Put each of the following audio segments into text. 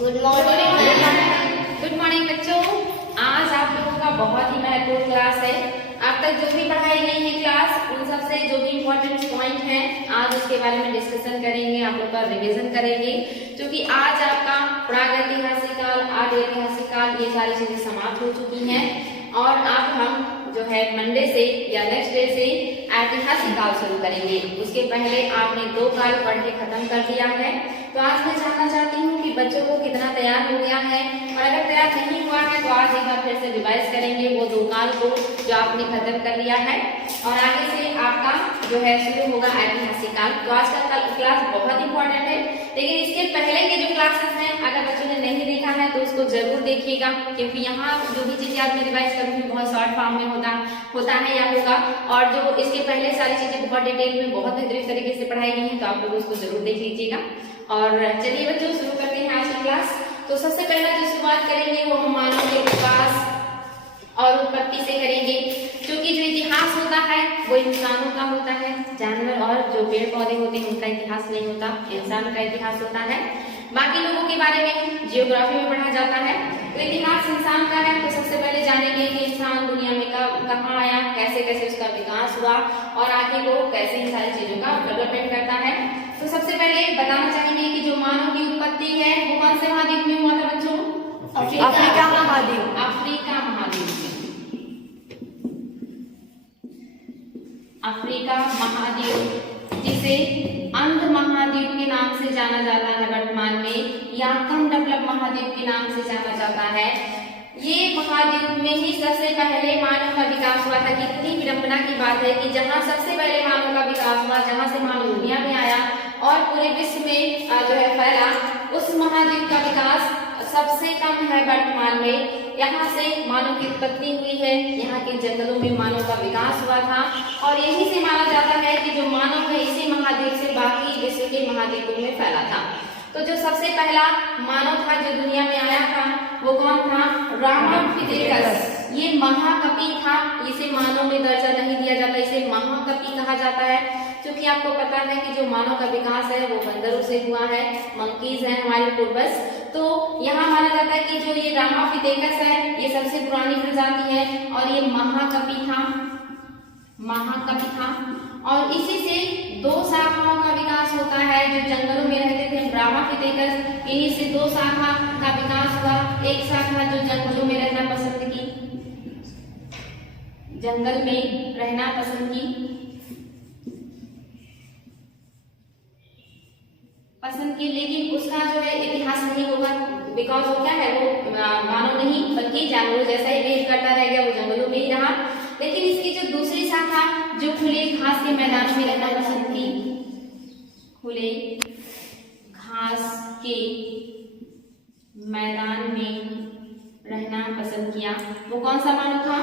Good morning. Good morning बच्चों। आज आप लोगों का बहुत ही महत्वपूर्ण क्लास है। अब तक जो भी पढ़ाई गई है क्लास, उन सबसे जो भी इम्पोर्टेंट पॉइंट हैं, आज उसके बारे में डिस्कशन करेंगे, आप लोग का रिवीजन करेंगे, क्योंकि आज आपका प्रागैतिहासिक काल, आदि ऐतिहासिक काल, ये सारी चीजें समाप्त हो चुकी हैं और अब हम जो है मंडे से या नेक्स्ट डे से ऐतिहासिक काल शुरू करेंगे। उसके पहले आपने 2 काल पढ़ के खत्म कर दिया है, तो आज मैं जानना चाहती हूँ कि बच्चों को कितना तैयार हो गया है, और अगर तैयार नहीं हुआ है तो आज एक बार फिर से रिवाइज करेंगे वो 2 काल को जो आपने खत्म कर लिया है, और आगे से आपका जो है शुरू होगा ऐतिहासिक काल। तो आज का क्लास बहुत इंपॉर्टेंट है, लेकिन इसके पहले के जो क्लासेस हैं अगर बच्चों ने नहीं देखा है तो उसको जरूर देखिएगा, क्योंकि यहाँ जो भी चीजें आज मैं रिवाइज करूंगी बहुत शॉर्ट फॉर्म में होता है या होगा, और जो इसके पहले सारी चीजें बहुत डिटेल में बहुत बेहतरीन तरीके से पढ़ाई गई हैं, तो आप लोग उसको जरूर देख लीजिएगा। और चलिए बच्चों शुरू करते हैं आज की क्लास। तो सबसे पहला जो शुरुआत करेंगे वो हम मानव के विकास और उत्पत्ति से करेंगे, क्योंकि जो इतिहास होता है वो इंसानों का होता है, जानवर और जो पेड़ पौधे होते हैं उनका इतिहास नहीं होता, इंसान का इतिहास होता है। बाकी लोगों के बारे में जियोग्राफी में पढ़ा जाता है, तो इतिहास इंसान का है। तो सबसे पहले जानेंगे कि इंसान दुनिया में कहाँ आया, कैसे कैसे उसका विकास हुआ और आगे वो कैसे इन सारी चीजों का डेवलपमेंट करता है। तो सबसे पहले बताना चाहेंगे कि जो मानव की उत्पत्ति है वो कौन से महाद्वीप में हुआ था बच्चों? अफ्रीका महाद्वीप। अफ्रीका महाद्वीप में। अफ्रीका महाद्वीप, जिसे अंध महाद्वीप के नाम से जाना जाता है वर्तमान में, या कम डेवलप महाद्वीप के नाम से जाना जाता है। ये महाद्वीप में ही सबसे पहले मानव का विकास हुआ था। कितनी विडंबना की बात है कि जहाँ सबसे पहले मानव का विकास हुआ, जहाँ से मानव दुनिया में आया और पूरे विश्व में जो है फैला, उस महाद्वीप का विकास सबसे कम है वर्तमान में। यहाँ से मानव की उत्पत्ति हुई है, यहाँ के जंगलों में मानव का विकास हुआ था, और यही से माना जाता है कि जो मानव है इसी महाद्वीप से बाकी विश्व के महाद्वीपों में फैला था। तो जो सबसे पहला मानव था जो दुनिया में आया था वो कौन था? रामापिथेकस। ये महाकपि था, इसे मानव में दर्जा नहीं दिया जाता, इसे महाकपि कहा जाता है, क्योंकि आपको पता है कि जो मानव का विकास है वो बंदरों से हुआ है, मंकीज हैं हमारे पूर्वज। तो यहाँ माना जाता है कि जो ये रामापिथेकस है ये सबसे पुरानी प्रजाति है और ये महाकपि था, और इसी से 2 शाखाओं का विकास होता है। जो जंगलों में रहते थे रामापिथेकस, इन्हीं से 2 शाखा का विकास हुआ। एक शाखा जो जंगलों में रहना पसंद की, जंगल में रहना पसंद की, लेकिन उसका जो है इतिहास नहीं होगा, बिकॉज वो क्या है, वो मानव नहीं बल्कि जानवरों जैसा ही बिहेव करता रह गया, वो जंगलों में ही रहा। लेकिन इसकी जो दूसरी शाखा जो खुले घास के मैदान में रहना पसंद की, खुले घास के मैदान में रहना पसंद किया, वो कौन सा मानव था?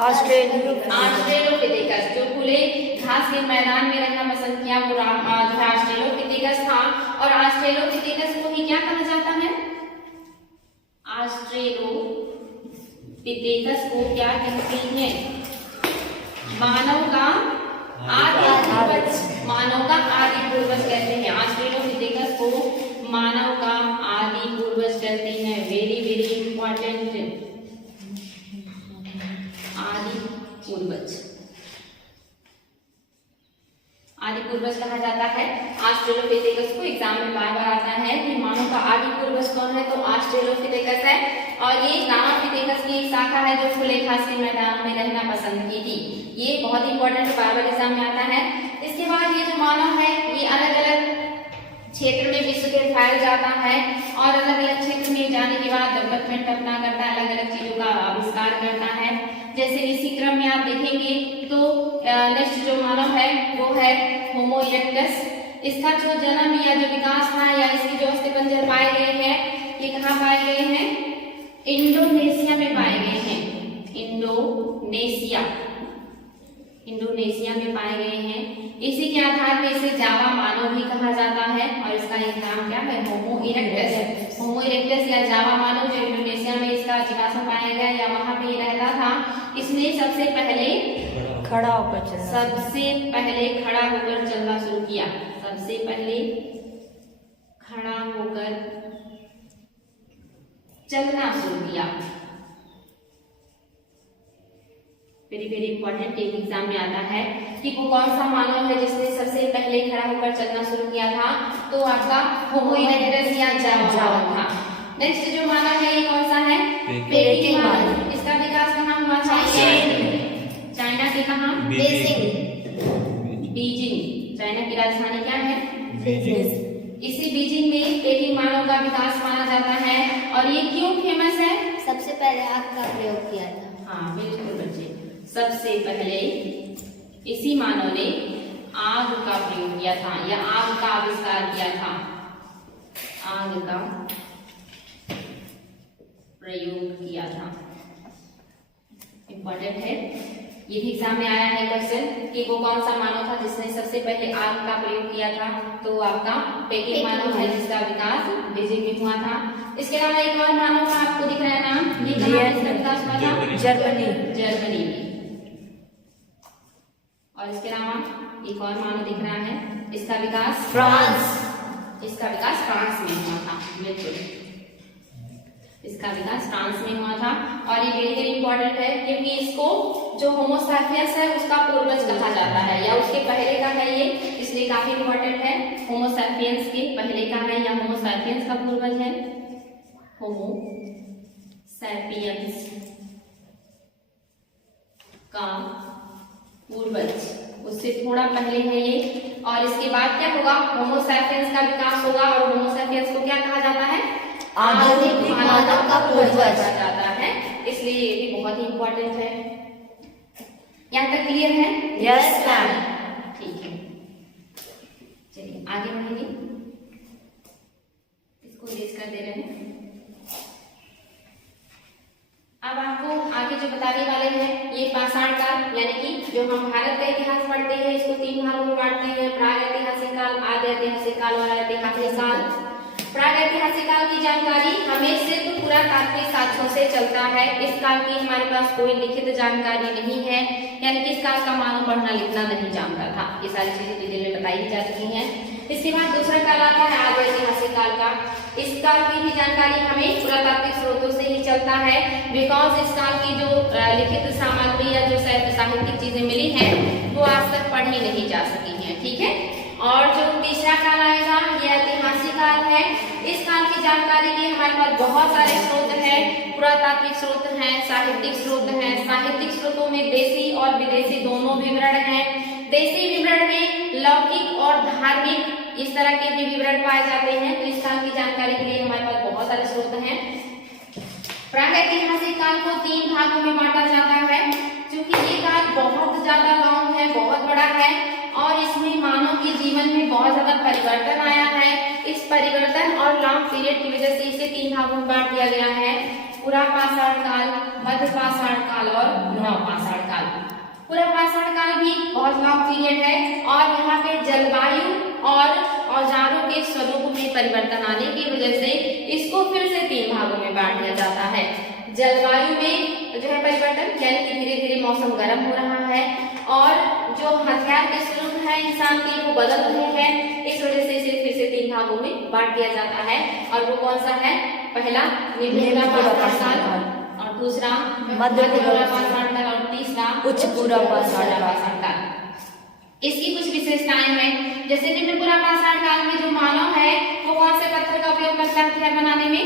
ऑस्ट्रेलोपिथेकस। जो खुले घास के मैदान में रहना पसंद किया वो ऑस्ट्रेलोपिथेकस था, और ऑस्ट्रेलोपिथेकस को ही क्या कहा जाता है? ऑस्ट्रेलोपिथेकस को क्या कहते हैं? मानव का आदि पूर्वज, मानव का आदि पूर्वज कहते हैं। ऑस्ट्रेलोपिथेकस को मानव का आदि पूर्वज कहते हैं। वेरी वेरी इंपॉर्टेंट, आदि पूर्वज कहा जाता है ऑस्ट्रेलोपिथेकस को। एग्जाम में बार बार आता है कि मानव का आदि पूर्वज कौन है, तो ऑस्ट्रेलोपिथेकस है, और ये रामापिथेकस की एक शाखा है जो खुले घास के मैदान में रहना पसंद की थी। ये बहुत इंपॉर्टेंट बार बार एग्जाम में आता है। इसके बाद ये जो मानव है ये अलग अलग क्षेत्र में विश्व के फैल जाता है, और अलग अलग क्षेत्र में जाने के बाद डेवलपमेंट अपना करता है, अलग अलग चीजों का आविष्कार करता है। जैसे इसी क्रम में आप देखेंगे तो नेक्स्ट जो मानव है वो है होमो इरेक्टस। इसका जो जन्म या जो विकास था या इसकी जो अस्थिपंजर पाए गए हैं, ये कहाँ पाए गए हैं? इंडोनेशिया में पाए गए हैं। इंडोनेशिया में पाए गए हैं। इसी के आधार पर इसे जावा मानव भी कहा जाता है, और इसका एक नाम क्या है? होमो इरेक्टस। होमो इरेक्टस या जावा मानव जो इंडोनेशिया में इसका जीवाश्म पाया गया या वहां पे ये रहता था, इसने सबसे पहले खड़ा होकर चलना शुरू किया। सबसे पहले खड़ा होकर चलना शुरू किया। वेरी वेरी इंपॉर्टेंट, एक एग्जाम में आता है कि वो कौन सा मानव है जिसने सबसे पहले खड़ा होकर चलना शुरू किया था, तो आपका होमो इरेक्टस या जावा था। नेक्स्ट जो मानव है ये कौन सा है, पेकिंग मानव। इसका विकास कहाँ हुआ था, चाइना के कहाँ, बीजिंग। चाइना की राजधानी क्या है, इसी बीजिंग में पेकिंग मानव का विकास माना जाता है। और ये क्यों फेमस है, सबसे पहले आग का प्रयोग किया था। हाँ बिल्कुल बच्चे, सबसे पहले इसी मानव ने आग का प्रयोग किया था या आग का आविष्कार किया था, आग का प्रयोग किया था। इंपॉर्टेंट है, ये भी एग्जाम में आया है क्वेश्चन कि वो कौन सा मानव था जिसने सबसे पहले आग का प्रयोग किया था, तो आपका पेकिंग मानव है जिसका विकास बीजिंग में हुआ था। इसके अलावा एक और मानव का आपको दिख रहा है नाम, ये कहाँ इसका विकास हुआ था, जर्मनी में। और इसके अलावा एक और मानव दिख रहा है, इसका विकास इसका विकास फ्रांस में हुआ था। बिल्कुल, इसका विकास फ्रांस में हुआ था। और ये वेरी वेरी इंपॉर्टेंट है क्योंकि इसको जो होमो सैपियंस है उसका पूर्वज कहा जाता है या उसके पहले का है ये, इसलिए काफी इंपॉर्टेंट है। होमो सैपियंस के पहले का है या होमो सैपियंस का पूर्वज है, होमो सैपियंस का पूर्वज, उससे थोड़ा पहले है ये। और इसके बाद क्या होगा, होमो सैपियंस का विकास होगा और होमो सैपियंस को क्या कहा जाता है, आधुनिक मानव का पूर्वज कहा जाता है। इसलिए ये भी बहुत ही इंपॉर्टेंट है। यहाँ तक क्लियर है? Yes ma'am. ठीक है, चलिए आगे बढ़ेंगे, इसको इरेज कर दे रहे हैं। अब आपको आगे जो बताने वाले हैं ये पाषाण काल, यानी कि जो हम भारत का इतिहास पढ़ते हैं इसको 3 भागों में बांटते हैं, प्राग ऐतिहासिक काल, आदि ऐतिहासिक काल और ऐतिहासिक काल। प्राग ऐतिहासिक काल की जानकारी हमें सिर्फ पुरातात्विक साक्ष्यों से चलता है। इस काल की हमारे पास कोई लिखित जानकारी नहीं है, यानी कि इस काल का मानव पढ़ना लिखना नहीं जानता था। ये सारी चीजें डिटेल में बताई जा चुकी हैं। इसके बाद दूसरा काल आता है आदि ऐतिहासिक काल का। इस काल की भी जानकारी हमें पुरातात्विक स्रोतों से ही चलता है, बिकॉज इस काल की जो लिखित सामग्री या जो साहित्यिक चीजें मिली हैं वो आज तक पढ़ी नहीं जा सकी हैं। ठीक है, और जो तीसरा काल आएगा ये ऐतिहासिक काल है। इस काल की जानकारी के हमारे पास बहुत सारे स्रोत हैं, पुरातात्विक स्रोत हैं, साहित्यिक स्रोत हैं। साहित्यिक स्रोतों में देशी और विदेशी दोनों विवरण हैं। देशी विवरण में लौकिक और धार्मिक इस तरह के भी विवरण पाए जाते हैं। तो इस काल की जानकारी के लिए हमारे पास बहुत सारे स्रोत हैं। प्रागैतिहासिक काल को 3 भागों में बांटा जाता है, क्योंकि ये काल बहुत ज्यादा लॉन्ग है, बहुत बड़ा है और इसमें मानव के जीवन में बहुत ज्यादा परिवर्तन आया है। इस परिवर्तन और लॉन्ग पीरियड की वजह से इसे 3 भागों में बांट दिया गया है, पुरापाषाण काल, मध्यपाषाण काल और नवपाषाण काल। पुरापाषाण काल भी बहुत लॉन्ग पीरियड है और यहाँ पे जलवायु और औजारों के स्वरूप में परिवर्तन आने की वजह से इसको फिर से 3 भागों में बांट दिया जाता है। जलवायु में जो है परिवर्तन, यानी कि धीरे धीरे मौसम गर्म हो रहा है और जो हथियार के स्वरूप है इंसान के वो बदल रहे हैं, इस वजह से इसे फिर से 3 भागों में बांट दिया जाता है। और वो कौन सा है, पहला निम्न पुरापाषाण काल और दूसरा मध्य पुरापाषाण काल और तीसरा उच्च पुरापाषाण काल। इसकी कुछ विशेषताएं हैं, जैसे निम्न पुरापाषाण काल में जो मानव है वो कौन से पत्थर का उपयोग करता है हथियार बनाने में,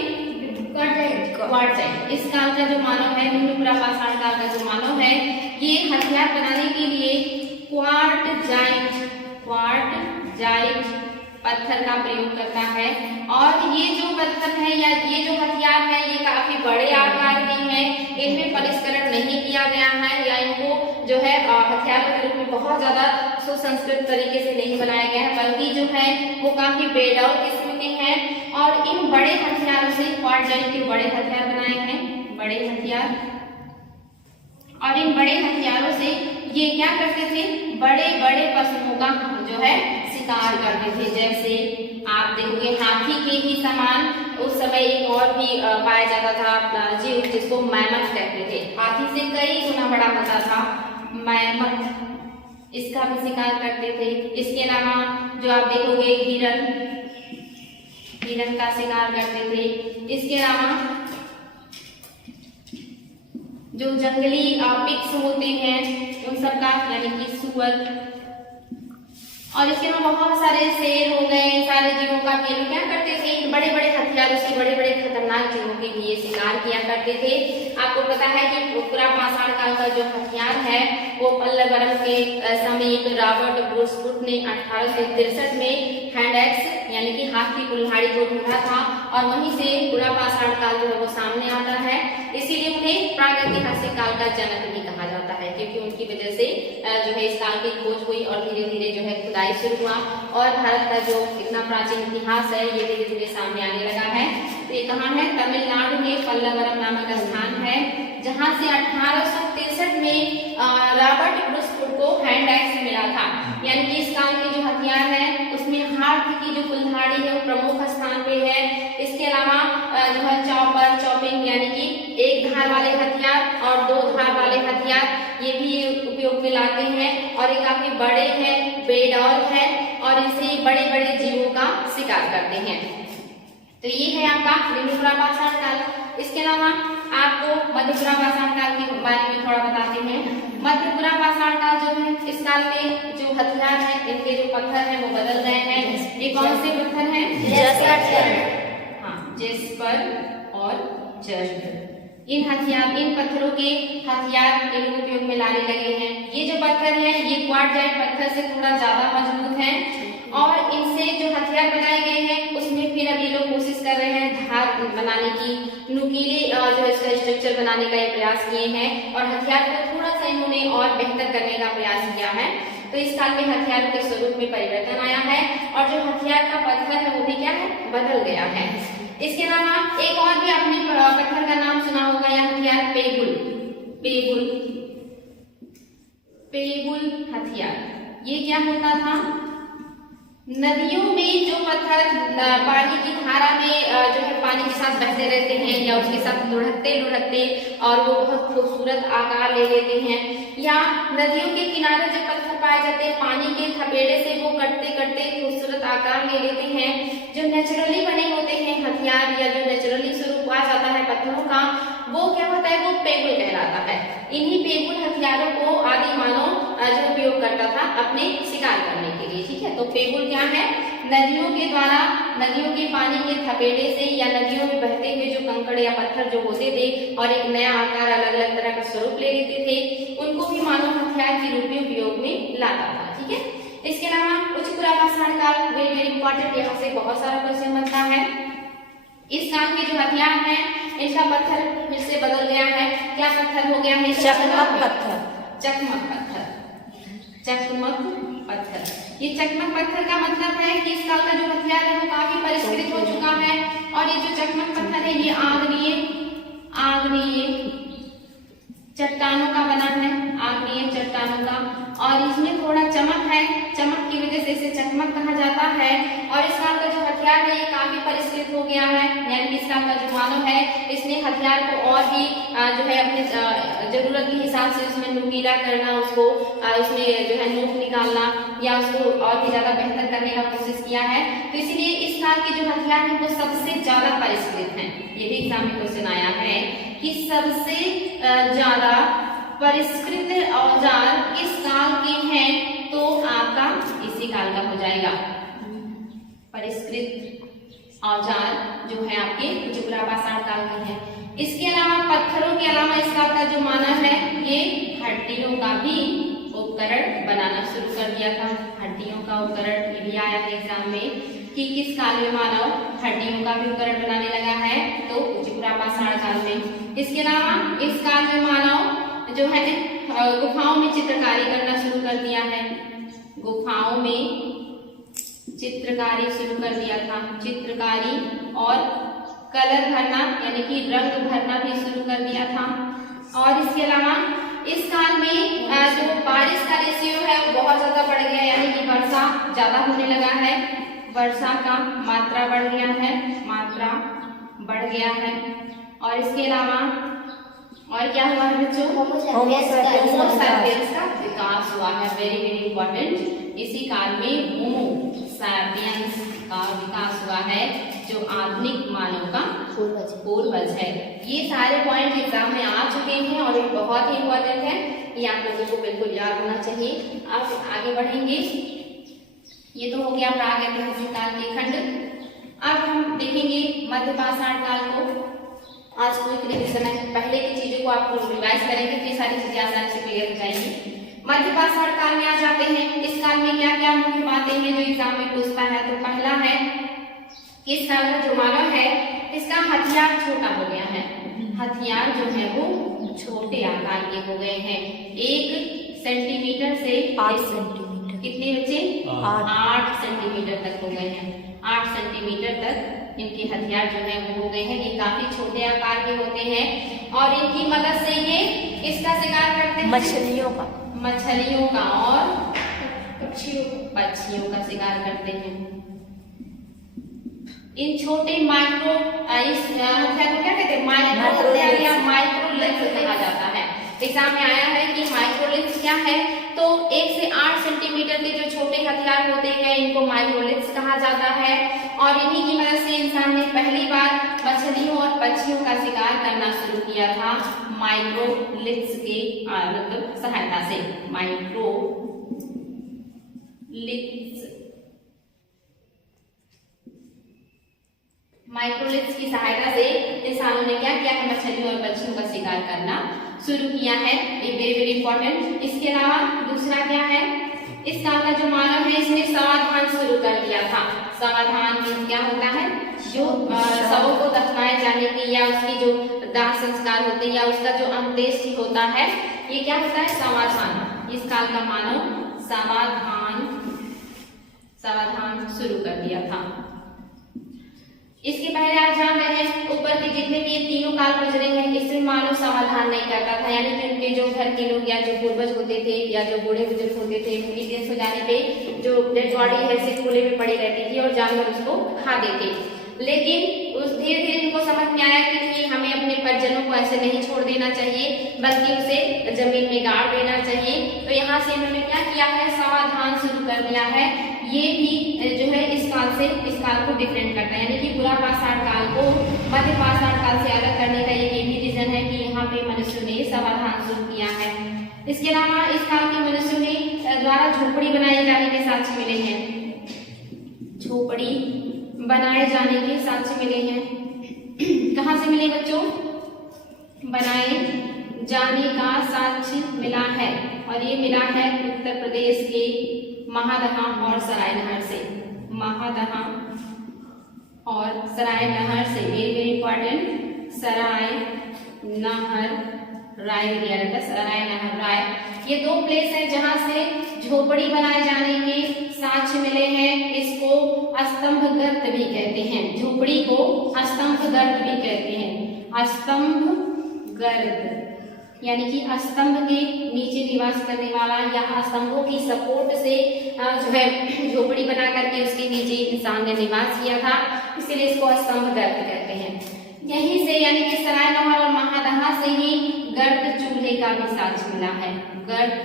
क्वार्टजाइट। इस काल का जो मानव है, निम्न पुरापाषाण काल का जो मानव है ये हथियार बनाने के लिए क्वार्टजाइट पत्थर का प्रयोग करता है। और ये जो पत्थर है या ये जो हथियार है ये काफी बड़े आकार के हैं, इनमें परिष्करण नहीं किया गया है या इनको जो है हथियारों के रूप में बहुत ज्यादा सुसंस्कृत तरीके से नहीं बनाया गया है, बल्कि जो है वो काफी बेडाऊ किस्म के हैं। और इन बड़े हथियारों से क्वार्टजाइट के बड़े हथियार बनाए हैं, बड़े हथियार। और इन बड़े हथियारों से ये क्या करते थे, बड़े बड़े पशुओं का जो है शिकार करते थे। जैसे आप देखोगे हाथी के ही समान उस समय एक और भी पाया जाता था जीव, जिसको मैमथ कहते थे। हाथी से कई गुना बड़ा होता था मैमथ, इसका भी शिकार करते थे। इसके अलावा जो आप देखोगे हिरण का शिकार करते थे। इसके अलावा जो जंगली पिग्स होते हैं उन सब का, यानी कि सुअर, और इसके अलावा बहुत सारे शेर हो गए, सारे जीवों का ये लोग क्या करते थे, बड़े बड़े हथियारों से बड़े बड़े खतरनाक जीवों के लिए शिकार किया करते थे। आपको पता है कि पूरा पाषाण काल का जो हथियार है वो पल्लवरम के समीप रॉबर्ट ब्रूस ने 1863 में हैंड एक्स यानी कि हाथ की कुल्हाड़ी को ढूंढा था, और वहीं से पूरा पाषाण काल जो है वो सामने आता है। इसीलिए उन्हें प्रागैतिहासिक काल का जनक भी कहा जाता है, क्योंकि उनकी वजह से जो है इस काल की खोज हुई और धीरे धीरे जो है खुदाई शुरू हुआ, और भारत का जो इतना प्राचीन इतिहास है ये धीरे धीरे सामने आने लगा है। तो ये कहाँ है, तमिलनाडु में पल्लवरम नामक स्थान है, जहाँ से 1863 में रॉबर्ट ब्रूस को हैंड एक्स मिला था। यानी कि इस काल के जो हथियार है उसमें हाथ की जो कुल्हाड़ी है वो प्रमुख स्थान पे है। इसके अलावा जो है चॉपर, चॉपिंग यानी कि एक धार वाले हथियार और दो धार वाले हथियार ये भी उपयोग में लाते हैं, और ये काफी बड़े हैं, बेडौल है, और इसे बड़े बड़े जीवों का शिकार करते हैं। तो ये है आपका निम्नपुरा पाषाण काल। इसके अलावा आपको मध्यपुरा पाषाण काल के बारे में थोड़ा बताते हैं। मध्यपुरा पाषाण काल जो है इस काल में जो हथियार है इनके जो पत्थर है वो बदल गए हैं। ये कौन से पत्थर हैं? जेस्पर और जर्ड। इन पत्थरों के हथियार ये लोग उपयोग में लाने लगे हैं। ये जो पत्थर है ये क्वार्टजाइट पत्थर से थोड़ा ज्यादा मजबूत है, और इनसे जो हथियार बनाए गए हैं उसमें फिर अभी लोग कोशिश कर रहे हैं धार बनाने की, नुकीले जो है इसका स्ट्रक्चर बनाने का प्रयास किए हैं, और हथियार को थोड़ा सा इन्होंने और बेहतर करने का प्रयास किया है। तो इस काल में हथियारों के स्वरूप में परिवर्तन आया है, और जो हथियार का पत्थर है वो भी क्या है, बदल गया है। इसके अलावा एक और भी आपने पत्थर का नाम सुना होगा, यह हथियार पेगुल। पेगुल पेगुल हथियार ये क्या होता था? नदियों में जो पत्थर पानी की धारा में जो है पानी के साथ बहते रहते हैं, या उसके साथ लुढ़कते लुढ़कते और वो बहुत खूबसूरत आकार ले लेते हैं, या नदियों के किनारे जो पत्थर पाए जाते हैं पानी के थपेड़े से वो कटते कटते खूबसूरत आकार ले लेते हैं। जो नेचुरली बने होते हैं हथियार, या जो नेचुरली स्वरूप आ जाता है पत्थरों का, वो क्या होता है, वो पेगुल कहलाता है। इन्हीं पेगुल हथियारों को आदि मानव जो उपयोग करता था अपने शिकार करने के लिए। ठीक है, तो पेगुल क्या है? नदियों के द्वारा, नदियों के पानी के थपेड़े से या नदियों में बहते हुए जो कंकड़ या पत्थर जो होते थे और एक नया आकार अलग अलग तरह का स्वरूप ले लेते थे, उनको भी मानव हथियार के रूप में उपयोग में लाता था। ठीक है, इसके अलावा उच्चपुरा पाषाण काल वेरी वेरी इंपॉर्टेंट, यहाँ से बहुत सारा क्वेश्चन बनता है। इस काल के जो हथियार है इसका पत्थर फिर से बदल गया है। क्या पत्थर हो गया है? चकमक पत्थर। चकमक पत्थर, चकमक पत्थर। ये चकमक पत्थर का मतलब है कि इस काल का जो हथियार है वो काफी परिष्कृत हो चुका है, और ये जो चकमक पत्थर है ये आग्नेय चट्टानों का बना है, आग्नेय चट्टानों का, और इसमें थोड़ा चमक है, चमक की वजह से इसे चकमक कहा जाता है। और इस काल का जो हथियार है ये काफी परिष्कृत हो गया है, यानी कि इस काल का जो मानव है इसने हथियार को और भी जो है अपने जरूरत के हिसाब से उसमें नुकीला करना, उसको उसमें जो है नोक निकालना या उसको और भी ज्यादा बेहतर करने का कोशिश किया है। तो इसलिए इस काल के जो हथियार है वो सबसे ज्यादा परिष्कृत है। ये भी एग्जाम में क्वेश्चन आया है कि सबसे ज्यादा परिष्कृत औजार किस काल के हैं, तो आपका इसी काल का हो जाएगा। परिष्कृत औजार जो है आपके उच्चपुरा पाषाण काल के हैं। इसके अलावा पत्थरों के अलावा इस काल का जो मानव है ये हड्डियों का भी उपकरण बनाना शुरू कर दिया था। हड्डियों का उपकरण ये भी आया है एग्जाम में कि किस काल में मानव हड्डियों का भी उपकरण बनाने लगा है, तो उच्चपुरा पाषाण काल में। इसके अलावा इस काल में मानव जो है गुफाओं में चित्रकारी करना शुरू कर दिया है। गुफाओं में चित्रकारी शुरू कर दिया था, चित्रकारी और कलर भरना यानी कि रंग भरना भी शुरू कर दिया था। और इसके अलावा इस काल में जो बारिश का रेशियो है वो बहुत ज्यादा बढ़ गया, यानी कि वर्षा ज्यादा होने लगा है, वर्षा का मात्रा बढ़ गया है, मात्रा बढ़ गया है। और इसके अलावा और क्या हुआ है बच्चों? होमो सैपियंस का विकास हुआ है। वेरी वेरी इंपॉर्टेंट, इसी काल में होमो सैपियंस का विकास हुआ है, जो आधुनिक मानव का पूर्वज है। ये सारे पॉइंट एग्जाम में आ चुके हैं और ये बहुत ही इम्पोर्टेंट है, ये आप लोगों को बिल्कुल याद होना चाहिए। अब आगे बढ़ेंगे। ये तो हो गया प्रागैतिहासिक काल के खंड। अब हम देखेंगे मध्य पाषाण काल को। आज कोई रिविजन है, पहले की चीजों को आप रिवाइज करेंगे तो ये सारी चीजें आसानी से क्लियर हो जाएंगी। मध्य पाषाण काल में आ जाते हैं। इस काल में क्या क्या मुख्य बातें हैं जो एग्जाम में पूछता है? तो पहला है, इस काल का जो मानव है इसका हथियार छोटा हो गया है। हथियार जो है वो छोटे आकार के हो गए हैं। 1 सेंटीमीटर से 8 सेंटीमीटर। कितने बच्चे? 8 सेंटीमीटर तक हो गए हैं। 8 सेंटीमीटर तक इनके हथियार जो है वो हो गए हैं। ये काफी छोटे आकार के होते हैं और इनकी मदद से ये किसका शिकार करते हैं? मछलियों का और पक्षियों का शिकार करते हैं। इन छोटे माइक्रो हथियार को क्या कहते हैं? माइक्रो या माइक्रोलिंक्स कहा जाता है। एग्जाम में आया है कि माइक्रोलिंक्स क्या है, तो 1 से 8 सेंटीमीटर के जो छोटे हथियार होते हैं इनको माइक्रोलिंक्स कहा जाता है। और इन्हीं की मदद से इंसान ने पहली बार मछलियों और पक्षियों का शिकार करना शुरू किया था, माइक्रोलिंक्स के मतलब सहायता से। माइक्रोलिंक्स की सहायता से इंसानों ने क्या किया है? मछलियों और पक्षियों का शिकार करना शुरू किया है। ये वेरी वेरी इंपॉर्टेंट। इसके अलावा दूसरा क्या है? इस काल का जो मानव है इसने समाधान शुरू कर दिया था। समाधान मीन्स क्या होता है? जो शवों को दफनाए जाने की या उसकी जो दाह संस्कार होते हैं या उसका जो अंत्येष्टि होता है, ये क्या होता है? समाधान। इस काल का मानव समाधान शुरू कर दिया था। इसके पहले आप जान रहे हैं ऊपर के जितने भी ये तीनों काल गुजरे हैं इसमें मानव समाधान नहीं करता था, यानी कि उनके जो घर के लोग या जो पूर्वज होते थे या जो बूढ़े बुजुर्ग होते थे उनकी डेथ हो जाने पे जो डेड बॉडी है सिर्फ खुले में पड़ी रहती थी और जानवर उसको खा देते। लेकिन उस धीरे धीरे इनको समझ में आया कि हमें अपने परिजनों को ऐसे नहीं छोड़ देना चाहिए बल्कि उसे जमीन में गाड़ देना चाहिए। तो यहाँ से इन्होंने क्या किया है? समाधान शुरू कर दिया है। ये भी जो है इस काल को डिफरेंट करता है, यानी कि पुरा पाषाण काल को मध्य पाषाण काल से अलग करने का ये भी रीजन है कि यहाँ पे मनुष्यों ने समाधान शुरू किया है। इसके अलावा इस काल के मनुष्यों ने द्वारा झोपड़ी बनाए जाने के साक्ष्य मिले हैं। झोपड़ी बनाए जाने के साक्ष्य मिले हैं। कहाँ से मिले बच्चों? बनाए जाने का साक्ष्य मिला है और ये मिला है उत्तर प्रदेश के महादहा और सराय नहर से। महादहा और सराय नहर से, वेरी वेरी इंपॉर्टेंट। सराय नहर राय दिया रहता है, सराय नहर राय। ये 2 प्लेस है जहां से झोपड़ी बनाए जाने के साक्ष्य मिले हैं। इसको स्तंभ गर्त भी कहते हैं। झोपड़ी को स्तंभ गर्त भी कहते हैं। स्तंभ गर्त यानी कि स्तंभ के नीचे निवास करने वाला या स्तंभों की सपोर्ट से जो है झोपड़ी बना करके उसके नीचे इंसान ने निवास किया था, इसलिए इसको स्तंभ गर्त कहते हैं। यहीं से यानी कि सराय नहर और महादहा से ही गर्त चूल्हे का भी साक्ष्य मिला है। गर्त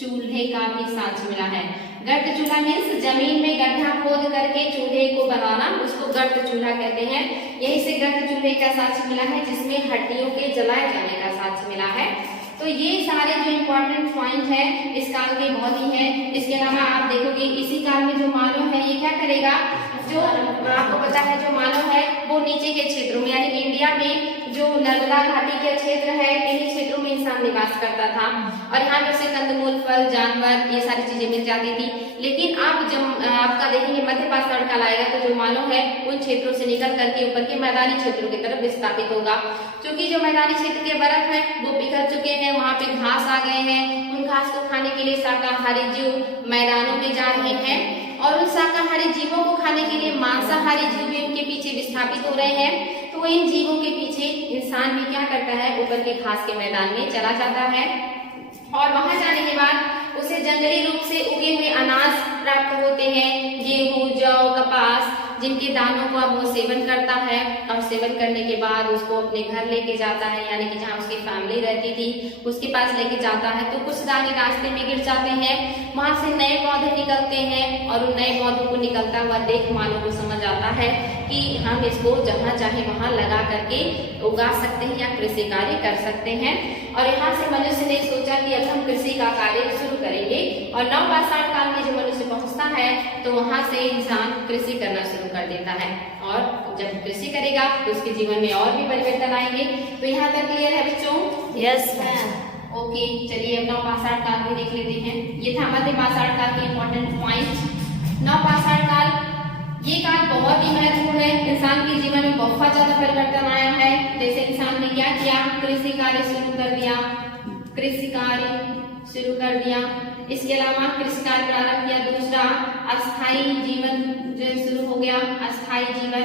चूल्हे का भी साक्ष्य मिला है। गर्त चूल्हा मीन्स जमीन में गड्ढा खोद करके चूल्हे को बनाना, उसको गर्त चूल्हा कहते हैं। यहीं से गर्त चूल्हे का साक्ष्य मिला है जिसमें हड्डियों के जलाए जाने का साक्ष्य मिला है। तो ये सारे जो इम्पोर्टेंट पॉइंट है इस काल के बहुत ही है। इसके अलावा आप देखोगे इसी काल में जो मानव है ये क्या करेगा? जो आपको पता है जो मानव है वो नीचे के क्षेत्रों में यानी कि इंडिया में जो नर्मदा घाटी के क्षेत्र है इन्हीं क्षेत्रों में इंसान निवास करता था और यहाँ पर से कंदमूल, फल, जानवर ये सारी चीजें मिल जाती थी। लेकिन आप जब आपका देखेंगे मध्य पाषाण काल आएगा तो जो मानव है उन क्षेत्रों से निकल करके ऊपर के मैदानी क्षेत्रों की तरफ विस्थापित होगा, क्योंकि जो मैदानी क्षेत्र के बर्फ है वो पिघल चुके हैं, वहाँ पे घास आ गए हैं। उन घास को खाने के लिए शाकाहारी जीव मैदानों में जा रहे हैं और उन शाकाहारी जीवों को खाने के लिए मांसाहारी जीव भी उनके पीछे विस्थापित हो रहे हैं। तो इन जीवों के पीछे इंसान भी क्या करता है? ऊपर के घास के मैदान में चला जाता है और वहां जाने के बाद उसे जंगली रूप से उगे हुए अनाज प्राप्त होते हैं, गेहूं, जौ, कपास जिनके दानों का वो सेवन करता है और सेवन करने के बाद उसको अपने घर लेके जाता है, यानी कि जहाँ उसकी फैमिली रहती थी उसके पास लेके जाता है। तो कुछ दाने रास्ते में गिर जाते हैं, वहां से नए पौधे निकलते हैं और उन नए पौधों को निकलता हुआ देख मानव को समझ आता है कि हम इसको जहाँ चाहे वहां लगा करके उगा सकते हैं या कृषि कार्य कर सकते हैं। और यहाँ से मनुष्य ने सोचा कि अब हम कृषि का कार्य शुरू करेंगे और नवपाषाण काल में जो मनुष्य पहुंचता है तो वहां से इंसान कृषि करना शुरू कर देता है और जब कृषि करेगा तो उसके जीवन में और भी परिवर्तन आएंगे। तो यहाँ तक क्लियर है बच्चों? Yes ma'am. ओके, चलिए अब नवपाषाण काल भी देख लेते हैं। ये था मध्यपाषाण काल के इंपॉर्टेंट पॉइंट। नवपाषाण काल, ये काल बहुत ही महत्वपूर्ण है, इंसान के जीवन में बहुत ज्यादा परिवर्तन आया है। जैसे इंसान ने क्या किया, कृषि कार्य शुरू कर दिया, कृषि कार्य शुरू कर दिया। इसके अलावा कृषि कार्य प्रारंभ किया। दूसरा, अस्थायी जीवन जो शुरू हो गया, अस्थायी जीवन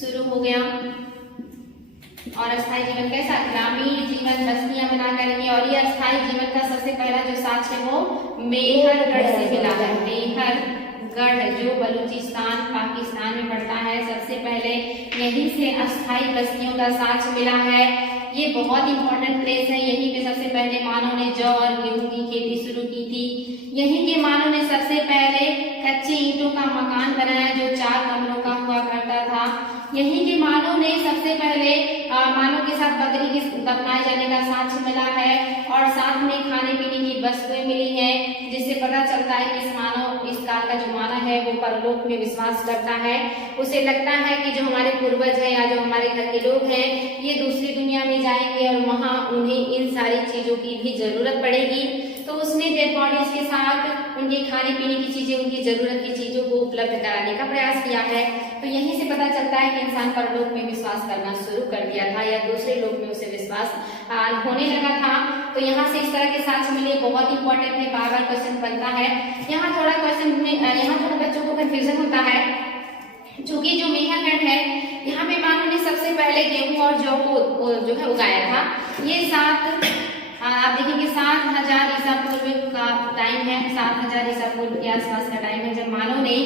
शुरू हो गया। और अस्थायी जीवन कैसा, ग्रामीण जीवन, बस्तियां बना करेंगे। और ये अस्थायी जीवन का सबसे पहला जो साक्ष्य है वो मेहरगढ़ से मिला है। मेहरगढ़ जो बलूचिस्तान पाकिस्तान में पड़ता है, सबसे पहले यहीं से अस्थायी बस्तियों का साक्ष्य मिला है। ये बहुत इंपॉर्टेंट प्लेस है। यहीं पे सबसे पहले मानव ने जौ और गेहूं की खेती शुरू की थी। यहीं के मानव ने सबसे पहले कच्चे ईंटों का मकान बनाया जो 4 कमरों का हुआ करता था। यहीं के मानव ने सबसे पहले मानव के साथ बकरी के दफनाए जाने का साक्ष्य मिला है और साथ में खाने पीने की वस्तुएं मिली है, जिससे पता चलता है कि इस मानव, इस काल का जो मानव है वो परलोक में विश्वास करता है। उसे लगता है कि जो हमारे पूर्वज है या जो हमारे घर के लोग हैं ये दूसरी दुनिया में जाएंगे और वहां उन्हें इन सारी चीजों की भी जरूरत पड़ेगी। तो उसने डेड बॉडीज के साथ उनके खाने पीने की चीजें, उनकी जरूरत की चीजों को उपलब्ध कराने का प्रयास किया है। तो यहीं से पता चलता है कि इंसान परलोक में विश्वास करना शुरू कर दिया था या दूसरे लोक में उसे विश्वास होने लगा था। तो यहाँ से इस तरह के साक्ष्य मिले, बहुत इंपॉर्टेंट है, बार बार क्वेश्चन बनता है। यहाँ थोड़ा क्वेश्चन में यहाँ थोड़ा बच्चों को कंफ्यूजन होता है, चूंकि जो मेहरगढ़ है यहाँ पे मानव ने सबसे पहले गेहूं और जौ को जो है उगाया था। ये आप देखेंगे 7000 ईसा पूर्व का टाइम है, 7000 ईसा पूर्व के आसपास का टाइम है जब मानव ने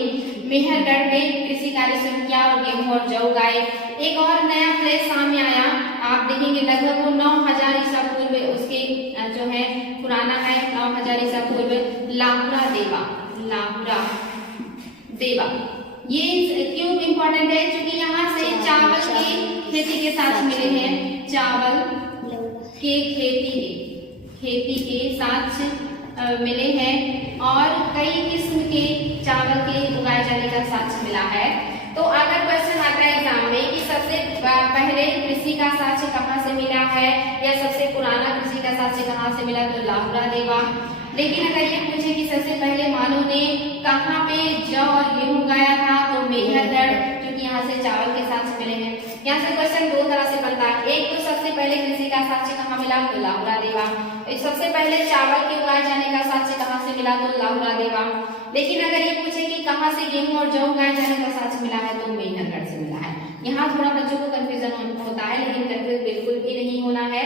मेहरगढ़ में कृषि कार्य शुरू किया और गेहूं और जौ उगाए। एक और नया प्लेस सामने आया, आप देखेंगे लगभग वो 9000 ईसा पूर्व उसके जो है पुराना है, 9000 ईसा पूर्व लाहुरा देवा। ये क्यों इम्पोर्टेंट है, क्योंकि यहाँ से चावल की खेती के साथ मिले हैं, चावल के खेती के साथ मिले हैं और कई किस्म के चावल के उगाए जाने का साक्ष्य मिला है। तो अगर क्वेश्चन आता है एग्जाम में कि सबसे पहले कृषि का साक्ष्य कहाँ से मिला है या सबसे पुराना कृषि का साक्ष्य कहाँ से मिला, तो लाहुरा देवा। लेकिन अगर ये पूछे कि सबसे पहले मानव ने कहाँ पे जौ और गेहूं उगाया था, तो मेहरगढ़, क्योंकि यहाँ से चावल के साक्ष्य मिले हैं। यहाँ से क्वेश्चन 2 तरह से बनता है, एक तो सबसे पहले कृषि का साक्ष्य कहाँ मिला, तो लाहुरा देवा। एक सबसे पहले चावल के उगाए जाने का साक्ष्य कहाँ से मिला, तो लाहुरा देवा। लेकिन अगर ये पूछे कि कहाँ से गेहूं और जौ उगाए जाने का साक्ष्य मिला है, तो मेहरगढ़ से मिला है। यहाँ थोड़ा बच्चों को कंफ्यूजन होता है, लेकिन कंफ्यूज बिल्कुल भी नहीं होना है।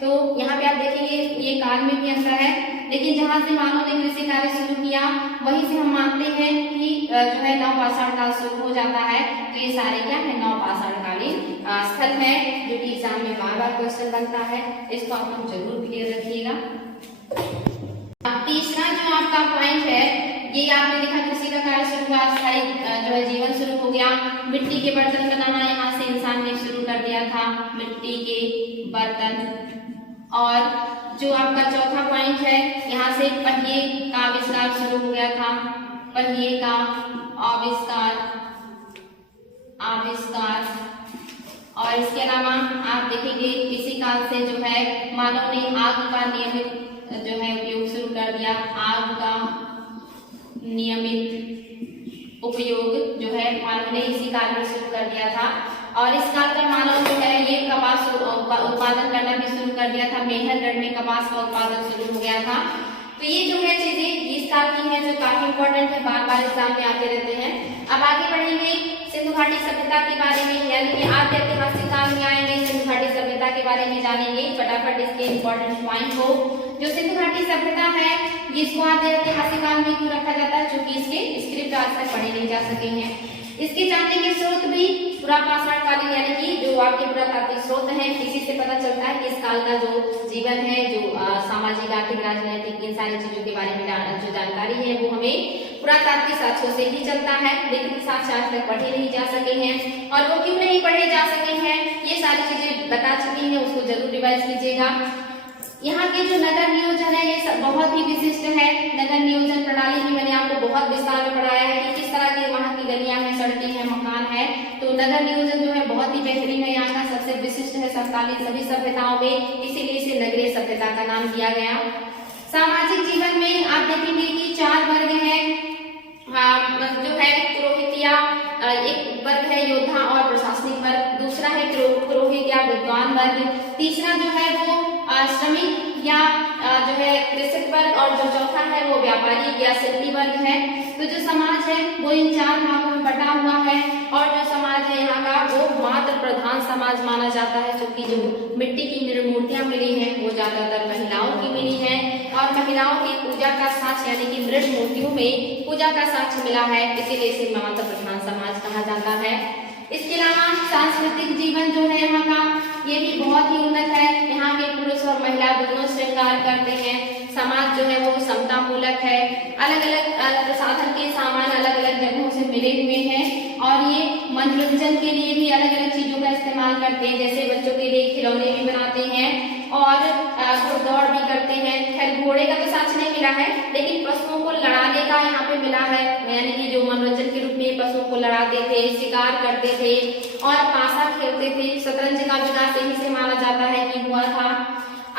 तो यहाँ पे आप देखेंगे ये काल में भी अंतर है, लेकिन जहाँ से मानव ने कृषि कार्य शुरू किया वहीं से हम मानते हैं कि जो है नवपाषाण काल शुरू हो जाता है। तो ये सारे क्या है, नवपाषाण कालीन स्थल है, जो कि एग्जाम में बार बार क्वेश्चन बनता है। इसको आप लोग जरूर क्लियर रखिएगा। तीसरा जो आपका पॉइंट है, ये आपने देखा कृषि का कार्य शुरू हुआ, अस्थायी जो है जीवन शुरू हो गया। मिट्टी के बर्तन बनाना यहाँ से इंसान ने शुरू कर दिया था, मिट्टी के बर्तन। और जो आपका चौथा पॉइंट है, यहाँ से पहिए का आविष्कार शुरू हो गया था, पहिए का आविष्कार। और इसके अलावा आप देखेंगे इसी काल से जो है मानव ने आग का नियमित जो है उपयोग शुरू कर दिया। आग का नियमित उपयोग जो है मानव ने इसी काल में शुरू कर दिया था। और इस काल का मानव जो है ये कपास उत्पादन करना भी शुरू कर दिया था। मेहरगढ़ में कपास का उत्पादन शुरू हो गया था। तो ये जो है चीजें इस काल की हैं, जो काफी इंपॉर्टेंट है, बार बार एग्जाम में आते रहते हैं। अब आगे बढ़ेंगे सिंधु घाटी सभ्यता के बारे में, यानी कि आद्य ऐतिहासिक काल में आएंगे, सिंधु घाटी सभ्यता के बारे में जानेंगे। फटाफट इसके इंपॉर्टेंट पॉइंट को, जो सिंधु घाटी सभ्यता है जिसको आद्य ऐतिहासिक काल में क्यों रखा जाता है, क्योंकि इसके स्क्रिप्ट आज तक पढ़े नहीं जा सके हैं। इसके जानने के स्रोत भी पुरापाषाण कालीन यानी कि जो आपके पुरातात्विक स्रोत हैं, इसी से पता चलता है कि इस काल का जो जीवन है, जो सामाजिक, आर्थिक, राजनीतिक, इन सारी चीजों के बारे में जो जानकारी है वो हमें पुरातात्विक साक्ष्यों से ही चलता है। लेकिन साक्ष्य आज तक पढ़े नहीं जा सके हैं, और वो क्यों नहीं पढ़े जा सके हैं, ये सारी चीजें बता चुकी हैं, उसको जरूर रिवाइज कीजिएगा। यहाँ के जो नगर नियोजन है ये सब बहुत ही विशिष्ट है। नगर नियोजन प्रणाली भी मैंने आपको बहुत विस्तार में पढ़ाया है कि किस तरह के वहाँ की गलियां हैं, सड़कें हैं, मकान है। तो नगर नियोजन जो है बहुत ही बेहतरीन है, यहाँ का सबसे विशिष्ट है समकालीन सभी सभ्यताओं में, इसीलिए इसे नगरीय सभ्यता का नाम दिया गया। सामाजिक जीवन में आप देखेंगे कि 4 वर्ग हैं, जो है पुरोहितिया, एक वर्ग है योद्धा और प्रशासनिक वर्ग, दूसरा है पुरोहित या विद्वान वर्ग, तीसरा जो है वो श्रमिक या जो है कृषक वर्ग, और जो चौथा है वो व्यापारी या शिल्पी वर्ग है। तो जो समाज है वो इन 4 भागों में बटा हुआ है, और जो समाज है यहाँ का वो मातृ प्रधान समाज माना जाता है, क्योंकि जो मिट्टी की मूर्तियां मिली हैं वो ज्यादातर महिलाओं की मिली हैं, और महिलाओं की पूजा का साक्ष्य यानी कि मृत मूर्तियों में पूजा का साक्ष्य मिला है, इसीलिए इसे मातृ प्रधान समाज कहा जाता है। इसके अलावा सांस्कृतिक जीवन जो है यहाँ का ये भी बहुत ही उन्नत है। यहाँ के पुरुष और महिला दोनों श्रृंगार करते हैं। समाज जो है वो समता मूलक है। अलग अलग प्रसाधन के सामान अलग अलग जगहों से मिले हुए हैं, और ये मनोरंजन के लिए भी अलग अलग चीजों का इस्तेमाल करते हैं, जैसे बच्चों के लिए खिलौने भी बनाते हैं और घुड़दौड़ भी करते हैं। खैर घोड़े का तो साक्ष्य नहीं मिला है, लेकिन पशुओं को लड़ाने का यहाँ पे मिला है, यानी कि जो मनोरंजन के रूप में पशुओं को लड़ाते थे, शिकार करते थे और पासा खेलते थे। शतरंज का विकास यही से माना जाता है कि हुआ था।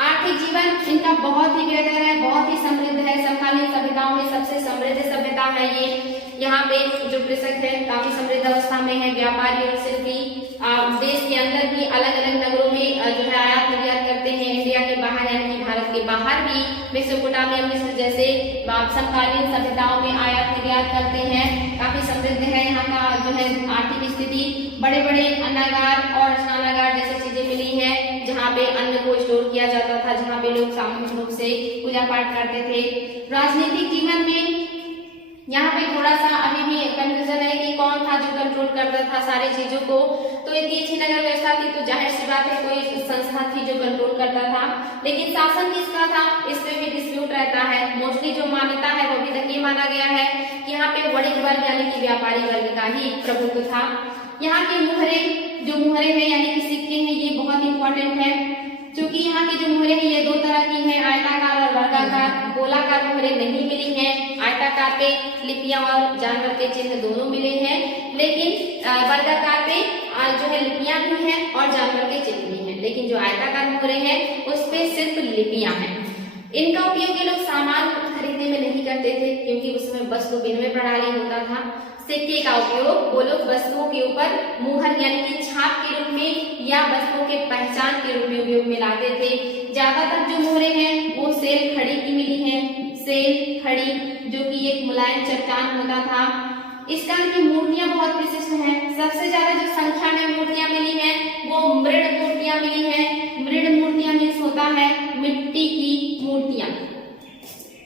आर्थिक जीवन इनका बहुत ही बेहतर है, बहुत ही समृद्ध है। समकालीन सभ्यताओं में सबसे समृद्ध सभ्यता है ये। यहाँ पे जो कृषक है काफी समृद्ध अवस्था में है। व्यापारी और शिल्पी देश के अंदर भी अलग अलग नगरों में जो है आयात निर्यात करते हैं। इंडिया के बाहर यानी कि भारत के बाहर भी मेसोपोटामिया, मिस्र जैसे समकालीन सभ्यताओं में आयात निर्यात करते हैं। काफी समृद्ध है यहाँ का जो है आर्थिक स्थिति। बड़े बड़े अन्नागार और स्नानागार जैसी चीजें मिली है, जहाँ पे अन्न को स्टोर किया जाता था, जहाँ पे लोग सामूहिक रूप से पूजा पाठ करते थे। राजनीतिक जीवन में यहाँ पे थोड़ा सा अभी भी कंफ्यूजन है कि कौन था जो कंट्रोल करता था सारी चीजों को। तो इतनी अच्छी नगर व्यवस्था थी तो जाहिर सी बात है कोई संस्था थी जो कंट्रोल करता था, लेकिन शासन किसका था इस पे भी डिस्प्यूट रहता है। मोस्टली जो मान्यता है वो अभी तक ये माना गया है कि यहाँ पे वणिक वर्ग यानी कि व्यापारी वर्ग का ही प्रभुत्व था। यहाँ के मुहरे हैं यानी कि सिक्के हैं, ये बहुत इंपॉर्टेंट है, क्योंकि यहाँ की जो मुहरे हैं ये 2 तरह की हैं, आयताकार और वर्गाकार। गोलाकार मुहरे नहीं मिली हैं, आयताकार पे लिपियां और जानवर के चिन्ह दोनों मिले हैं, लेकिन वर्गाकार पे जो है लिपियां भी हैं और जानवर के चिन्ह भी हैं, लेकिन जो आयताकार मुहरे हैं उस पे सिर्फ लिपियां हैं। इनका उपयोग ये लोग सामान खरीदने में नहीं करते थे, क्योंकि उसमें वस्तु विनिमय प्रणाली होता था। सिक्के का उपयोग वो लोग वस्तुओं के ऊपर मुहर यानी कि छाप के रूप में या वस्तुओं के पहचान के रूप में उपयोग में लाते थे। ज्यादातर जो मोहरे हैं वो सेल खड़ी की मिली हैं। सेल खड़ी जो कि एक मुलायम चट्टान होता था। इस काल की मूर्तियां बहुत विशिष्ट हैं। सबसे ज्यादा जो संख्या में मूर्तियां मिली हैं वो मृद मूर्तियां मिली हैं। मृद मूर्तियां मीन्स होता है मिट्टी की मूर्तियां।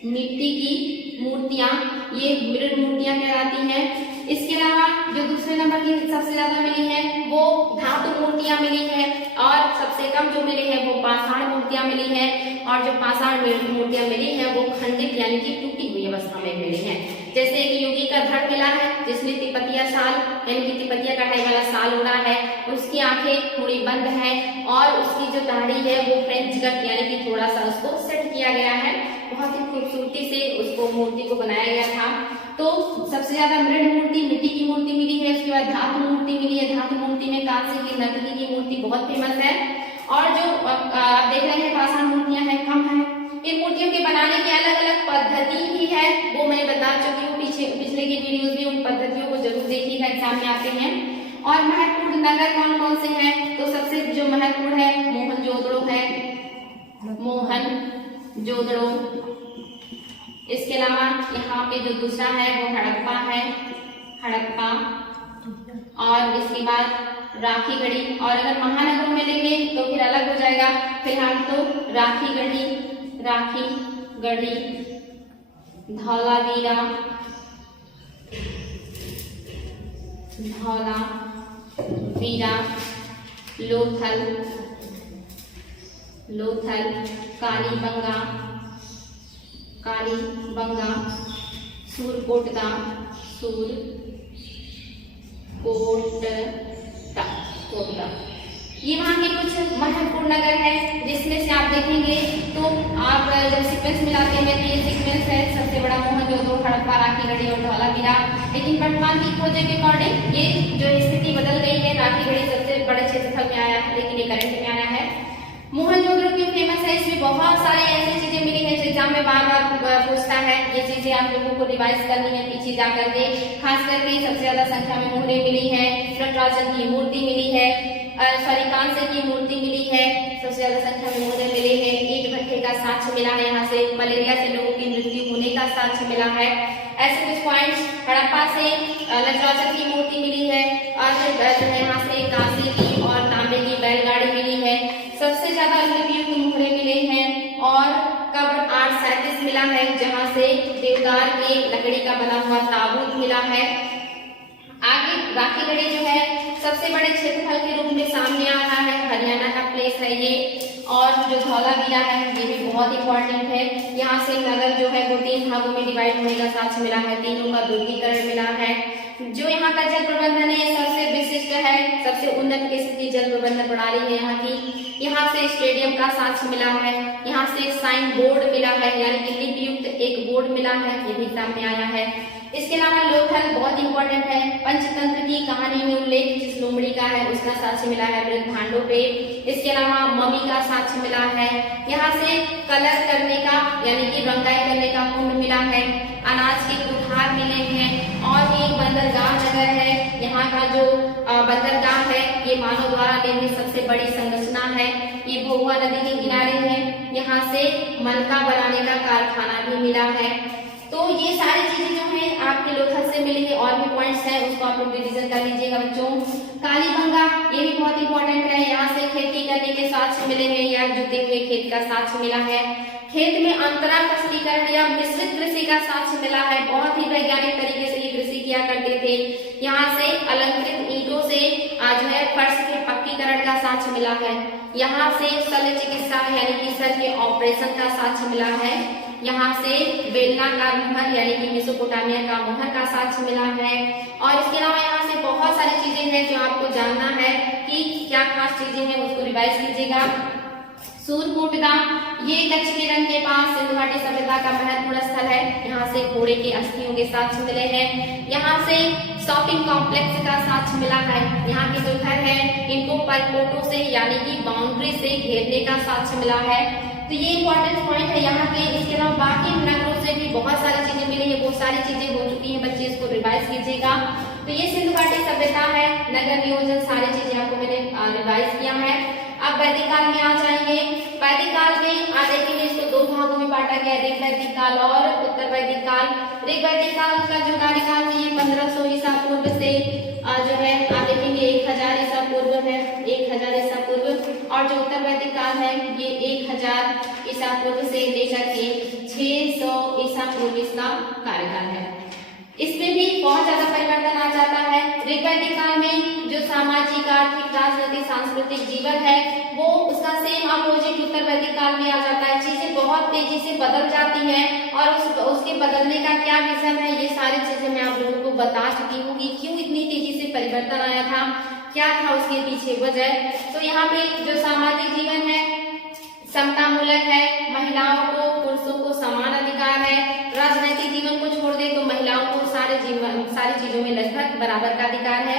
मिट्टी की मूर्तियां ये मृद मूर्तियां कहलाती हैं। इसके अलावा जो दूसरे नंबर की सबसे ज्यादा मिली है वो धातु मूर्तियां मिली है, और सबसे कम जो मिली है वो पाषाण मूर्तियां मिली है, और जो पाषाण मूर्तियां मिली है वो खंडित यानी कि टूटी हुई अवस्था में मिली है। जैसे एक योगी का धड़ मिला है जिसमें तिपतिया साल यानी कि तिपतिया कढ़ाई वाला साल उड़ा है, उसकी आंखें थोड़ी बंद है और उसकी जो दाढ़ी है वो फ्रेंच कट यानी कि थोड़ा सा उसको सेट किया गया है। बहुत ही खूबसूरती से उसको मूर्ति को बनाया गया था। तो सबसे ज्यादा मृद मूर्ति मिट्टी की मूर्ति मिली है। उसके बाद धातु मूर्ति मिली है। धातु मूर्ति में कांसे की नकली की मूर्ति बहुत फेमस है, और जो आप देख रहे हैं पाषाण मूर्तियां हैं कम है। इन मूर्तियों के बनाने की अलग अलग पद्धति भी है, वो मैं बता चुकी हूँ पिछले की वीडियोज में। उन पद्धतियों को जरूर देखिएगा, एग्जाम में आते हैं। और महत्वपूर्ण नगर कौन कौन से हैं, तो सबसे जो महत्वपूर्ण है मोहनजोदड़ो है, मोहनजोदड़ो। इसके अलावा यहाँ पे जो दूसरा है वो हड़प्पा है, हड़प्पा। और इसके बाद राखीगढ़ी। और अगर महानगरों में लेंगे तो फिर अलग हो जाएगा। फिलहाल तो राखीगढ़ी, राखीगढ़ी, धौलावीरा, धौला, वीरा, लोथल, कालीबंगा, सूरकोटदा, ये वहाँ के कुछ महत्वपूर्ण नगर है, जिसमें से आप देखेंगे तो आप जब सीक्वेंस मिलाते हैं तो ये सीक्वेंस है। सबसे बड़ा मोहनजोदड़ो, हड़प्पा, राखीगढ़ी और धौलावीरा। लेकिन वर्तमान की खोज के अकॉर्डिंग ये जो स्थिति बदल गई है, राखीगढ़ी सबसे बड़े क्षेत्रफल में आया है, लेकिन ये करंट में आया है। मोहनजोदड़ो क्यों फेमस है? इसमें बहुत सारी ऐसी चीजें मिली है जो एग्जाम में बार बार पूछता है। ये चीजें आप लोगों को रिवाइज करनी है पीछे जा करके। खास करके सबसे ज्यादा संख्या में मोहरे मिली है, नटराजन की मूर्ति मिली है, कांसे की मूर्ति मिली है, सबसे ज्यादा संख्या में मोहरे मिले हैं। ईंट भट्ठे का साक्ष्य मिला है, यहाँ से मलेरिया से लोगों की मृत्यु होने का साक्ष्य मिला है। ऐसे कुछ पॉइंट्स। हड़प्पा से नटराजन की मूर्ति मिली है, और यहाँ से कांसे की और तांबे की बैलगाड़ी मिली है। सबसे ज्यादा लिपियुक्त मोहरे मिले हैं, और कब्र 837 मिला है, जहाँ से देवदार के लकड़ी का बना हुआ ताबूत मिला है। आगे राखीगढ़ी जो है सबसे बड़े क्षेत्रफल के रूप में सामने आ रहा है, हरियाणा का प्लेस है ये। और जो धौलावीरा है ये भी बहुत इंपॉर्टेंट है। यहाँ से नगर जो है वो 3 भागों में डिवाइड होने का साक्ष्य मिला है, तीनों का ध्रुवीकरण मिला है। जो यहाँ का जल प्रबंधन है सबसे विशिष्ट है, सबसे उन्नत किस्म की जल प्रबंधन प्रणाली है यहाँ की। यहाँ से स्टेडियम का साक्ष्य मिला है, यहाँ से साइन बोर्ड मिला है, यानी कि लिपियुक्त एक बोर्ड मिला है, ये भी सामने आया है। इसके अलावा लोथल बहुत इंपॉर्टेंट है, पंचतंत्र की कहानी में उल्लेख जिस लोमड़ी का है उसका साक्ष्य मिला है मृत भांडों पे। इसके अलावा मम्मी का साक्ष्य मिला है, यहाँ से कलर करने का यानी कि रंगाई करने का कुंड मिला है, अनाज के कुठार मिले हैं, और एक बंदरगाह नगर है। यहाँ का जो बंदरगाह है ये मानव द्वारा निर्मित सबसे बड़ी संरचना है, ये भोगवा नदी के किनारे है। यहाँ से मलका बनाने का कारखाना भी मिला है। तो ये सारी चीजें जो है आपके लोथल से मिली है। और भी पॉइंट्स हैं उसको आप लोग रिवीजन कर लीजिएगा बच्चों। कालीबंगा ये भी बहुत इंपॉर्टेंट है, यहाँ से खेती करने के साक्ष्य मिले हैं, या जुते हुए खेत का साक्ष्य मिला है। खेत में अंतरा फसलीकरण या मिश्रित कृषि का साक्ष्य मिला है, बहुत ही वैज्ञानिक तरीके से ये कृषि किया करते थे। यहाँ से अलंकृत ईंटों से आज है फर्श के पक्कीकरण का साक्ष्य मिला है। यहाँ से शल्य चिकित्सा यानी कि सर के ऑपरेशन का साक्ष्य मिला है। यहाँ से बेलनाकार मोहर यानी कि मेसोपोटामिया का मोहर का साक्ष्य मिला है। और इसके अलावा यहाँ से बहुत सारी चीजें हैं जो आपको जानना है कि क्या खास चीजें हैं, उसको रिवाइज कीजिएगा। सूरकोटदा ये दक्षिणी रंग के पास सिंधु घाटी सभ्यता का महत्वपूर्ण स्थल है, यहाँ से घोड़े के अस्थियों के साक्ष्य मिले हैं। यहाँ से शॉपिंग कॉम्प्लेक्स का साक्ष्य मिला है, यहाँ के जो घर है इनको परकोटों से यानी कि बाउंड्री से घेरने का साक्ष्य मिला है। तो ये इंपॉर्टेंट पॉइंट है यहाँ के। इसके अलावा बाकी नगरों से भी बहुत सारी चीजें मिली है, बहुत सारी चीजें हो चुकी हैं, बच्चे इसको रिवाइज कीजिएगा। तो ये सिंधु घाटी सभ्यता है, नगर नियोजन सारी चीजें आपको मैंने रिवाइज किया है। अब वैदिक काल में आ जाएंगे। वैदिक काल में आप देखेंगे इसको 2 भागों में बांटा गया, ऋग वैदिक काल और उत्तर वैदिक काल। ऋग वैदिक काल का जो कार्यकाल है ये 1500 ईसा पूर्व से जो है आप देखेंगे 1000 ईसा पूर्व है, 1000 ईसा पूर्व। और जो उत्तर वैदिक काल है ये 1000 ईसा पूर्व से लेकर के 600 ईसा पूर्व इसका कार्यकाल है। इसमें भी बहुत ज्यादा परिवर्तन आ जाता है। ऋग वैदिक काल में जो सामाजिक, आर्थिक, राजनीतिक, सांस्कृतिक जीवन है वो उसका सेम अपोजिट उत्तर वैदिक काल में आ जाता है। चीजें बहुत तेजी से बदल जाती हैं, और उसके बदलने का क्या रीजन है ये सारी चीजें मैं आप लोगों को बता चुकी हूँ कि क्यों इतनी तेजी से परिवर्तन आया था, क्या था उसके पीछे वजह। तो यहाँ पे जो सामाजिक जीवन है समतामूलक है, महिलाओं को पुरुषों को समान अधिकार है। राजनीतिक जीवन को छोड़ दे तो महिलाओं को सारी चीजों में लगभग बराबर का अधिकार है।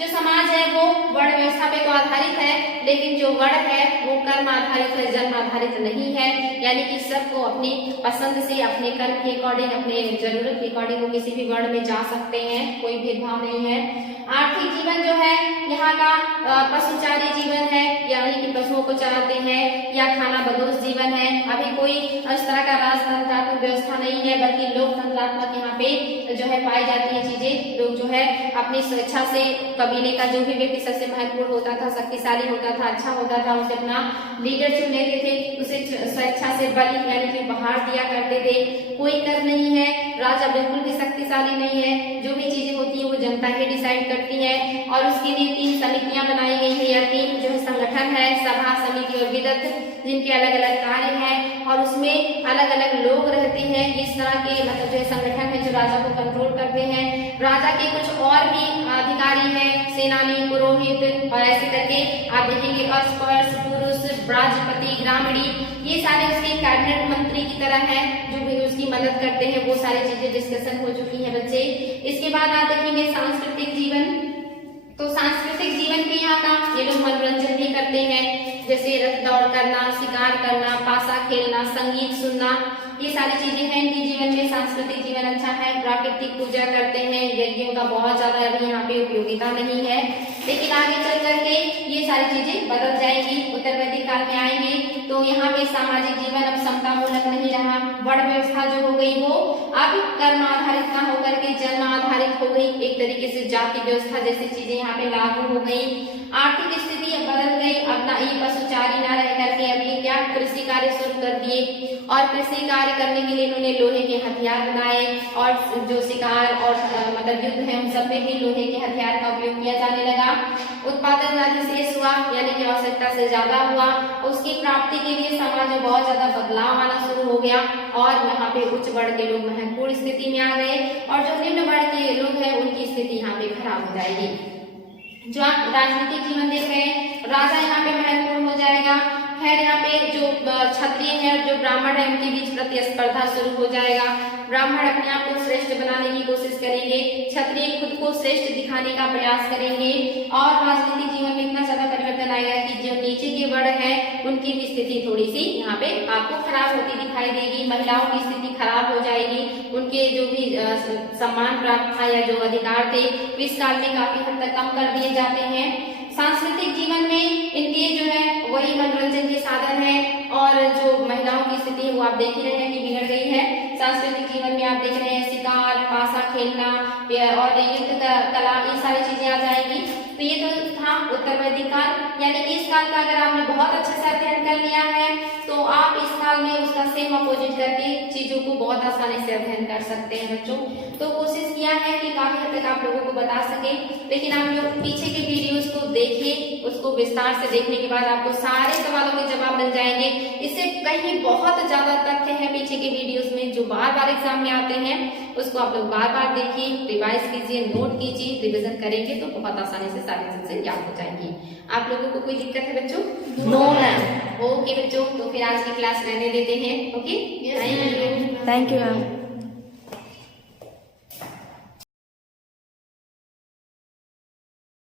जो समाज है वो वर्ण व्यवस्था पे तो आधारित है, लेकिन जो वर्ण है वो कर्म आधारित है, जन्म आधारित नहीं है। यानी कि सबको अपनी पसंद से, अपने कर्म के अकॉर्डिंग, अपने जरूरत के अकॉर्डिंग वो किसी भी वर्ण में जा सकते हैं, कोई भेदभाव नहीं है। आर्थिक जीवन जो है यहाँ का पशुचारी जीवन है, यानी कि पशुओं को चराते हैं, या खाना बदोश जीवन है। अभी कोई इस तरह का राजतंत्रात्मक व्यवस्था नहीं है, बल्कि लोकतंत्रात्मक यहाँ पे जो है पाई जाती है चीजें। लोग जो है अपनी स्वेच्छा से, कबीले का जो भी व्यक्ति सबसे महत्वपूर्ण होता था, शक्तिशाली होता था, अच्छा होता था, उसे अपना लीडर चुन लेते थे, उसे स्वेच्छा से बलि यानी कि उपहार दिया करते थे। कोई कर नहीं है, राजा बिल्कुल भी शक्तिशाली नहीं है, जो भी चीजें होती है वो जनता जनता ही डिसाइड करती है और उसके लिए 3 समितियां बनाई गई है या 3 जो है संगठन है, सभा, समिति और विदग्ध, जिनके अलग अलग कार्य हैं और उसमें अलग अलग लोग रहते हैं। इस तरह के मतलब जो है संगठन है जो राजा को कंट्रोल करते हैं। राजा के कुछ और भी अधिकारी हैं, सेनानी, पुरोहित और ऐसे करके आप देखेंगे अस्पर्श, पुरुष, ब्राजपति, ग्रामणी, ये सारे उसके कैबिनेट मंत्री की तरह हैं जो भी उसकी मदद करते हैं। वो सारी चीजें डिस्कशन हो चुकी हैं बच्चे। इसके बाद आप देखेंगे सांस्कृतिक जीवन। तो सांस्कृतिक जीवन भी यहाँ का ये लोग मनोरंजन भी करते हैं, जैसे रथ दौड़ करना, शिकार करना, पासा खेलना, संगीत सुनना, ये सारी चीजें हैं इनके जीवन में। सांस्कृतिक जीवन अच्छा है। प्राकृतिक पूजा करते हैं, यज्ञों का बहुत ज्यादा अभी यहाँ पे उपयोगिता नहीं है, लेकिन आगे चल करके ये सारी चीजें बदल जाएंगी। उत्तर वैदिक काल में आएंगे तो यहाँ पे सामाजिक जीवन अब समता मूलक नहीं रहा। वर्ण व्यवस्था जो हो गई वो अब कर्म आधारित ना होकर के जन्म आधारित हो गई। एक तरीके से जाति व्यवस्था जैसी चीजें यहाँ पे लागू हो गई। आर्थिक स्थिति अब बदल गई। अब ना ये पशुचारी ना रह करके अभी क्या कृषि कार्य शुरू कर दिए और कृषि कार्य करने के लिए इन्होंने लोहे के हथियार बनाए और जो शिकार और मतलब युद्ध है उन सब में भी लोहे के हथियार का उपयोग किया जाने लगा। उत्पादन अधिशेष हुआ यानी कि आवश्यकता से ज्यादा हुआ। उसकी प्राप्ति के लिए समाज में बहुत ज्यादा बदलाव आना शुरू हो गया और यहाँ पे उच्च वर्ग के लोग महत्वपूर्ण स्थिति में आ गए और जो निम्न वर्ग के लोग हैं उनकी स्थिति यहाँ पे खराब हो जाएगी। जो आप राजनीतिक जीवन देख रहे हैं, राजा यहाँ पे महत्वपूर्ण हो जाएगा। खैर यहाँ पे जो क्षत्रिय है और जो ब्राह्मण है उनके बीच प्रतिस्पर्धा शुरू हो जाएगा। ब्राह्मण अपने आप को श्रेष्ठ बनाने की कोशिश करेंगे, क्षत्रिय खुद को श्रेष्ठ दिखाने का प्रयास करेंगे और राजनीतिक जीवन में इतना ज्यादा परिवर्तन आएगा कि जो नीचे के वर्ण है उनकी भी स्थिति थोड़ी सी यहाँ पे आपको खराब होती दिखाई देगी। महिलाओं की स्थिति खराब हो जाएगी। उनके जो भी सम्मान प्राप्त था या जो अधिकार थे इस काल में काफी हद तक कम कर दिए जाते हैं। सांस्कृतिक जीवन में इनके जो है वही मनोरंजन के साधन है और जो महिलाओं की स्थिति है वो आप देख ही रहे हैं कि बिगड़ गई है। सांस्कृतिक जीवन में आप देख रहे हैं शिकार, पासा खेलना और युद्ध कला, ये सारी चीजें आ जाएंगी। तो ये तो था उत्तर वैदिक काल। यानी कि इस काल का अगर आपने बहुत अच्छे से अध्ययन कर लिया है तो आप इस काल में उसका सेम अपोजिट करके चीजों को बहुत आसानी से अध्ययन कर सकते हैं बच्चों। तो कोशिश किया है कि काफी हद तक आप लोगों को बता सके, लेकिन आप लोग पीछे के वीडियोस को देखिए, उसको विस्तार से देखने के बाद आपको सारे सवालों के जवाब मिल जाएंगे। इससे कहीं बहुत ज्यादा तथ्य है पीछे के वीडियोस में जो बार बार एग्जाम में आते हैं, उसको आप लोग बार बार देखिए, रिवाइज कीजिए, नोट कीजिए, रिविजन करेंगे तो बहुत आसानी से सारी चीजें याद हो जाएंगी। आप लोगों को कोई दिक्कत है बच्चों? No ma'am. ओके बच्चों, तो फिर आज की क्लास रहने देते हैं। Okay, thank you ma'am.